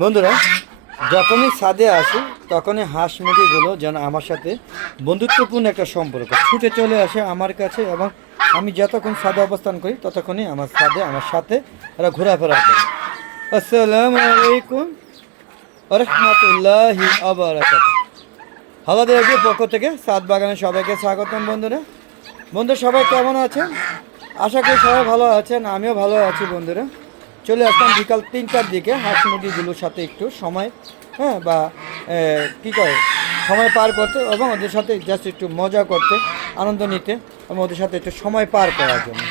বন্ধুরা, যখনই ছাদে আসি তখনই হাঁস মুরগিগুলো যেন আমার সাথে বন্ধুত্বপূর্ণ একটা সম্পর্ক ছুটে চলে আসে আমার কাছে, এবং আমি যতক্ষণ ছাদে অবস্থান করি ততক্ষণই আমার ছাদে আমার সাথে এরা ঘোরাফেরা করে। আসসালামু আলাইকুম রহমতুল্লাহি আবারাকাতুহু। হালাদা এগ্রির পক্ষ থেকে ছাদ বাগানে সবাইকে স্বাগতম। বন্ধুরা সবাই কেমন আছেন? আশা করি সবাই ভালো আছেন, আমিও ভালো আছি। বন্ধুরা, চলে আসলাম বিকাল 3টার দিকে হাঁস মুরগিগুলোর সাথে একটু সময় বা কী করে সময় পার করতে, এবং ওদের সাথে জাস্ট একটু মজা করতে, আনন্দ নিতে, এবং ওদের সাথে একটু সময় পার করার জন্য।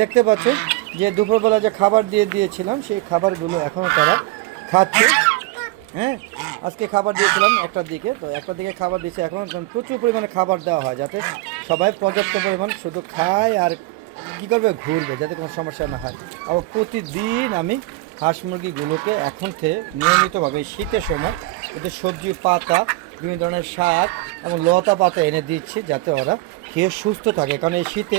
দেখতে পাচ্ছেন যে দুপুরবেলা যে খাবার দিয়েছিলাম সেই খাবারগুলো এখনও তারা খাচ্ছে। আজকে খাবার দিয়েছিলাম একটার দিকে, তো একটার দিকে খাবার দিয়েছে। এখন প্রচুর পরিমাণে খাবার দেওয়া হয় যাতে সবাই পর্যাপ্ত পরিমাণ শুধু খায় আর কী করবে, ঘুরবে, যাতে কোনো সমস্যা না হয়। আবার প্রতিদিন আমি হাঁস মুরগিগুলোকে এখন থেকে নিয়মিতভাবে শীতের সময় ওদের সবজি পাতা, বিভিন্ন ধরনের শাক এবং লতা পাতা এনে দিচ্ছি যাতে ওরা খেয়ে সুস্থ থাকে। কারণ এই শীতে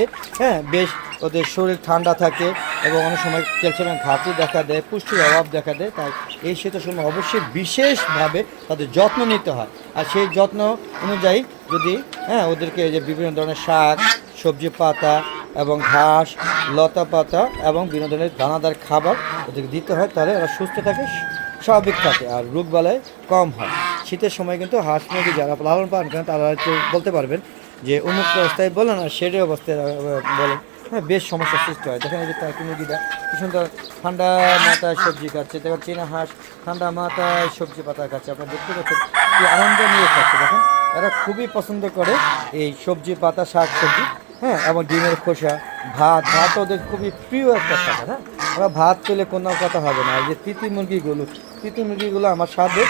বেশ ওদের শরীর ঠান্ডা থাকে এবং অনেক সময় ক্যালসিয়ামের ঘাটতি দেখা দেয়, পুষ্টির অভাব দেখা দেয়। তাই এই শীতের সময় অবশ্যই বিশেষভাবে তাদের যত্ন নিতে হয়। আর সেই যত্ন অনুযায়ী যদি ওদেরকে যে বিভিন্ন ধরনের শাক, সবজি পাতা এবং ঘাস, লতা পাতা এবং বিভিন্ন ধরনের দানাদার খাবার ওদেরকে দিতে হয়, তাহলে ওরা সুস্থ থাকে, স্বাভাবিক থাকে আর রোগবালাই কম হয়। শীতের সময় কিন্তু হাঁস মুরগি যারা লালন পালন করেন তারা একটু বলতে পারবেন যে উন্মুক্ত অবস্থায় বলেন আর শেডের অবস্থায় বলেন, বেশ সমস্যার সৃষ্টি হয়। দেখেন এই যে টার্কি মুরগিটা কি সুন্দর ঠান্ডা মাথায় সবজি খাচ্ছে। দেখেন চীনা হাঁস ঠান্ডা মাথায় সবজি পাতা খাচ্ছে। আপনারা দেখতে পাচ্ছেন কি আনন্দ নিয়ে খাচ্ছে। দেখেন এরা খুবই পছন্দ করে এই সবজি পাতা, শাক সবজি, এবং ডিমের খোসা, ভাত ওদের খুবই প্রিয় একটা খাবার। ওরা ভাত পেলে কোনো কথা হবে না। এই যে তিতি মুরগিগুলো আমার স্বাদে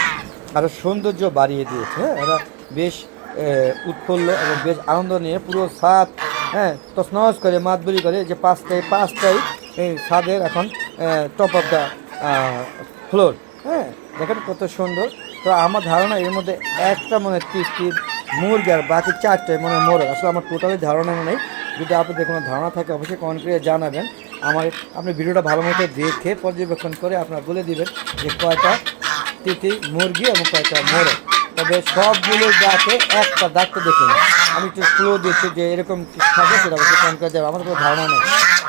আরও সৌন্দর্য বাড়িয়ে দিয়েছে। এরা বেশ উৎফুল্ল এবং বেশ আনন্দ নিয়ে পুরো ছাদ তছনছ করে মাতবুরি করে। যে পাঁচটাই এই ছাদের এখন টপ অফ দ্য ফ্লোর। দেখেন কত সুন্দর। তো আমার ধারণা এর মধ্যে একটা মনে তিস্তির মুরগি আর বাকি 4টায় মনে মোরগ। আসলে আমার টোটালি ধারণা নেই। যদি আপনাদের কোনো ধারণা থাকে অবশ্যই কমেন্ট করে জানাবেন। আপনি ভিডিওটা ভালো মতো দেখে পর্যবেক্ষণ করে আপনারা বলে দিবেন যে কয়টা তিতি মুরগি এবং কয়টা মোরগ। তবে সবগুলো গাছে একটা দাগ তো দেখুন। আমি একটু ক্লো দিচ্ছি যে এরকম থাকে, সেটা অবশ্যই কমেন্ট করে যাবে। আমার কোনো ধারণা নেই।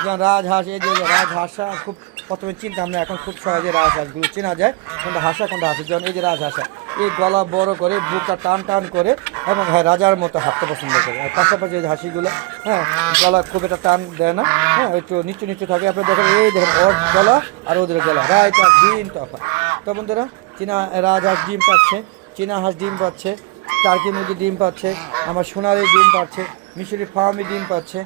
যেমন রাজহাঁস, এই যে রাজহাঁসা খুব প্রথমে চিনতাম না, এখন খুব সহজে রাজহাঁসগুলো চেনা যায় কোনটা হাঁসা কোনটা হাঁসি। যেমন এই যে রাজহাঁসা, এই গলা বড় করে, বুকটা টান করে এবং রাজার মতো হাঁটতে পছন্দ করে। আর পাশাপাশি এই হাসিগুলো গলা খুব একটা টান দেয় না, একটু নিচু থাকে। আপনি দেখেন এই দেখেন ওর গলা আর ওদের গলা রাইট আর ডিম তফা। তো বন্ধুরা, চীনা রাজহাঁস ডিম পাচ্ছে, চীনা হাঁস ডিম পাচ্ছে, টার্কি মুরগি ডিম পাচ্ছে, আমার সোনালি ডিম পাচ্ছে, মিশরি ফার্মি ডিম পাচ্ছে,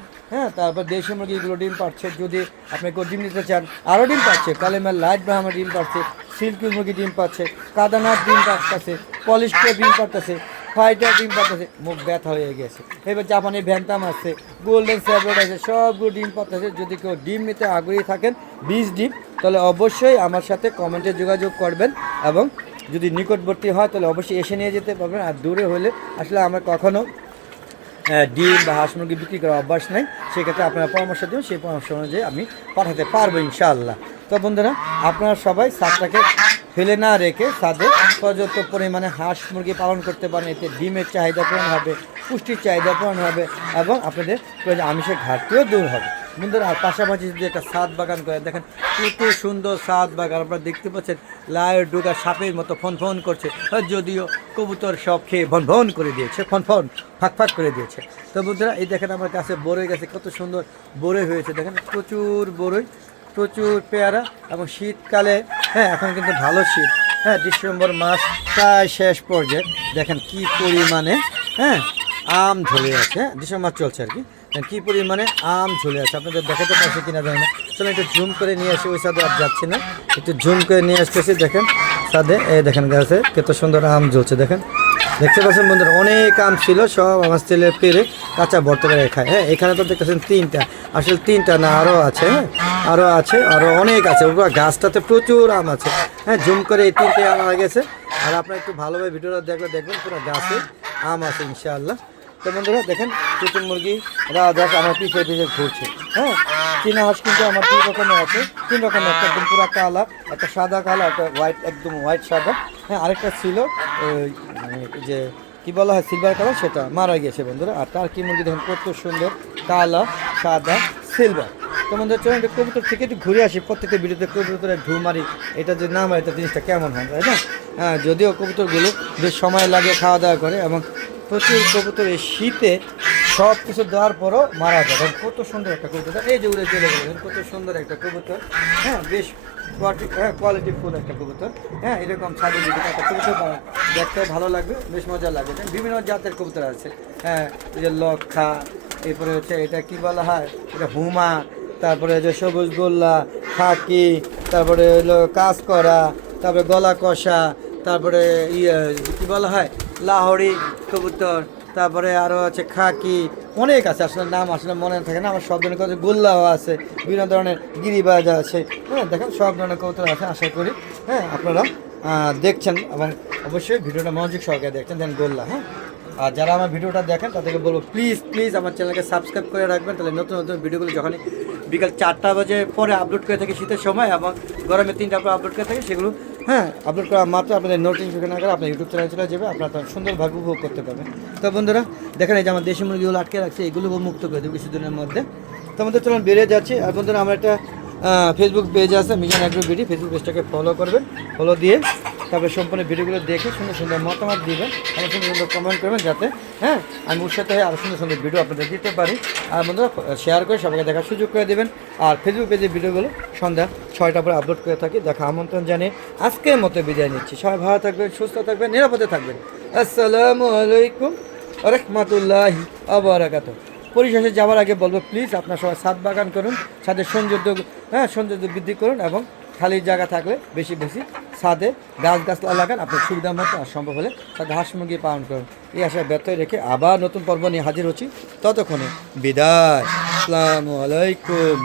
তারপর দেশি মুরগিগুলো ডিম পাচ্ছে। যদি আপনি কেউ ডিম নিতে চান আরও ডিম পাচ্ছে। কালেমার লাইট ব্রাহ্মা ডিম পাচ্ছে, সিল্কি মুরগি ডিম পাচ্ছে, কাদানাথ ডিম পাচ্ছে, পলিশকে ডিম পাচ্ছে, ফাইটার ডিম পাচ্ছে। মুখ ব্যথা হয়ে গেছে। এবার জাপানি ভ্যান্টাম আছে, গোল্ডেন স্যাভেট আছে, সবগুলো ডিম পাচ্ছে। যদি কেউ ডিম নিতে আগ্রহী থাকেন 20 ডিম, তাহলে অবশ্যই আমার সাথে কমেন্টে যোগাযোগ করবেন, এবং যদি নিকটবর্তী হয় তাহলে অবশ্যই এসে নিয়ে যেতে পারবেন। আর দূরে হলে আসলে আমার কখনও ডিম বা হাঁস মুরগি বিক্রি করার অভ্যাস নেই। সেক্ষেত্রে আপনারা পরামর্শ দিন, সেই পরামর্শ অনুযায়ী আমি পাঠাতে পারবো ইনশাআল্লাহ। তো বন্ধুরা, আপনারা সবাই ছাদটাকে ফেলে না রেখে ছাদে পর্যাপ্ত পরিমাণে হাঁস মুরগি পালন করতে পারেন। এতে ডিমের চাহিদা পূরণ হবে, পুষ্টির চাহিদা পূরণ হবে, এবং আপনাদের আমিষের ঘাটতিও দূর হবে। বন্ধুরা, আর পাশাপাশি যদি একটা ছাদ বাগান করেন, দেখেন কত সুন্দর ছাদ বাগান। আপনারা দেখতে পাচ্ছেন লায়ের ডুগা সাপের মতো ফন করছে, যদিও কবুতর সব খেয়ে ভন করে দিয়েছে, ফাঁক করে দিয়েছে। তো বন্ধুরা, এই দেখেন আমার কাছে বরই গাছে কত সুন্দর বরই হয়েছে। দেখেন প্রচুর বরই, প্রচুর পেয়ারা, এবং শীতকালে এখন কিন্তু ভালো শীত, ডিসেম্বর মাস প্রায় শেষ পর্যায়ে দেখেন কি পরিমাণে আম ঝুলে আছে। ডিসেম্বর মাস চলছে আর কি পরিমাণে আম ঝুলে আছে। আপনাদের দেখাতে পারছে কিনা জানি না। চলো একটু জুম করে নিয়ে আসি, ওই সাথে আর যাচ্ছি না, একটু জুম করে নিয়ে আসতেছি। দেখেন সাদে এই দেখেন গাছে কত সুন্দর আম ঝুলছে। দেখেন দেখতে পাচ্ছেন বন্ধুরা, অনেক আম ছিল, সব আমার ছেলে পেরে কাঁচা ভর্তা করে খায়। এখানে তো দেখতেছেন 3টা, আসলে 3টা না, আরও আছে, আরও অনেক আছে। পুরো গাছটাতে প্রচুর আম আছে। জুম করে এই 3টে আম গেছে। আর আপনারা একটু ভালোভাবে ভিডিওটা দেখবেন পুরো গাছে আম আছে ইনশাআল্লাহ। তো বন্ধুরা দেখেন চুচুন মুরগি রাজহাঁস আমার পিছিয়ে পিছিয়ে ঘুরছে। হ্যাঁ, চীনা হাঁস কিন্তু আমার 2 রকমের আছে, 3 রকমের, একটা একদম পুরো কালা, একটা সাদা কালো, একটা হোয়াইট, একদম হোয়াইট সাদা। হ্যাঁ, আরেকটা ছিল ওই যে কি বলা হয় সিলভার কালার, সেটা মারা গিয়েছে বন্ধুরা। আর তার কি মুরগি দেখুন কত সুন্দর, কালা, সাদা, সিলভার। তো বন্ধুরা চলুন একটু কবুতর থেকে একটু ঘুরে আসি, প্রত্যেকটা ভিডিওতে কবুতরের ঢু মারি, এটা যদি না মারি তো জিনিসটা কেমন হয়, তাই না? হ্যাঁ, যদিও কবুতরগুলো বেশ সময় লাগে, খাওয়া দাওয়া করে, এবং প্রচুর কবুতর এই শীতে সব কিছু দেওয়ার পরও মারা যায়। দেখেন কত সুন্দর একটা কবুতর, এই যে উড়ে চলে গেলেন, কত সুন্দর একটা কবুতর। হ্যাঁ, বেশ কোয়ালিটি ফুল একটা কবুতর। হ্যাঁ, এরকম ছাদে যদি একটা কবুতর দেখতে ভালো লাগবে, বেশ মজা লাগবে। বিভিন্ন জাতের কবুতর আছে। হ্যাঁ, এই যে লক্ষা, এরপরে হচ্ছে এটা কি বলা হয়, এটা হুমা, তারপরে যে সবুজ গোল্লা, খাকি, তারপরে হলো কাজ করা, তারপরে গলা কষা, তারপরে ইয়ে কী বলা হয় লাহোরি কবুতর, তারপরে আরও আছে খাকি, অনেক আছে, আসলে নাম আসলে মনে থাকে না আমার। সব ধরনের কবুতর, গোল্লাও আছে, বিভিন্ন ধরনের গিরিবাজ আছে। হ্যাঁ, দেখেন সব ধরনের কবুতর আছে, আশা করি হ্যাঁ আপনারা দেখছেন, এবং অবশ্যই ভিডিওটা মনোযোগ সহকারে দেখছেন। দেন গোল্লা। হ্যাঁ, আর যারা আমার ভিডিওটা দেখেন তাদেরকে বলবো প্লিজ প্লিজ আমার চ্যানেলকে সাবস্ক্রাইব করে রাখবেন, তাহলে নতুন নতুন ভিডিওগুলো যখনই বিকাল 4টা বাজে পরে আপলোড করে থাকি শীতের সময়, এবং গরমে 3টার পর আপলোড করে থাকি, সেগুলো হ্যাঁ আপলোড করা মাত্র আপনাদের নোটিফিকেশন আকারে আপনার ইউটিউব চ্যানেলে চলে যাবে, আপনারা তখন সুন্দরভাবে উপভোগ করতে পারবেন। তো বন্ধুরা দেখেন এই যে আমার দেশি মুরগিগুলো আটকে রাখছে, এগুলো মুক্ত করে দেবো কিছুদিনের মধ্যে। তো আমাদের চলুন বেরিয়ে যাচ্ছি। আর বন্ধুরা আমার একটা ফেসবুক পেজ আছে মিশন অ্যাগ্রো বিডি, ফেসবুক পেজটাকে ফলো করবেন, ফলো দিয়ে তারপরে সম্পূর্ণ ভিডিওগুলো দেখে সুন্দর সুন্দর মতামত দিবেন, এবং সুন্দর সুন্দর কমেন্ট করবেন, যাতে হ্যাঁ আমি উৎসাহিত হয়ে আরও সুন্দর সুন্দর ভিডিও আপনাদের দিতে পারি। আর বন্ধুরা শেয়ার করে সবাইকে দেখার সুযোগ করে দেবেন। আর ফেসবুক পেজে ভিডিওগুলো সন্ধ্যা 6টা পরে আপলোড করে থাকি। দেখা আমন্ত্রণ জানিয়ে আজকের মতো বিদায় নিচ্ছি। সবাই ভালো থাকবেন, সুস্থ থাকবেন, নিরাপদে থাকবেন। আসসালামু আলাইকুম ওয়া রাহমাতুল্লাহি ওয়া বারাকাতুহু। পরিশেষে যাওয়ার আগে বলবো প্লিজ আপনারা সবাই ছাদ বাগান করুন, ছাদের সৌন্দর্য বৃদ্ধি করুন, এবং খালি জায়গা থাকলে বেশি বেশি ছাদে গাছগাছলা লাগান আপনার সুবিধা মতো, আর সম্ভব হলে ছাদে হাঁস মুরগি পালন করুন। এই আশায় ব্যর্থ রেখে আবার নতুন পর্ব নিয়ে হাজির হচ্ছি, ততক্ষণে বিদায়। আসসালামু আলাইকুম।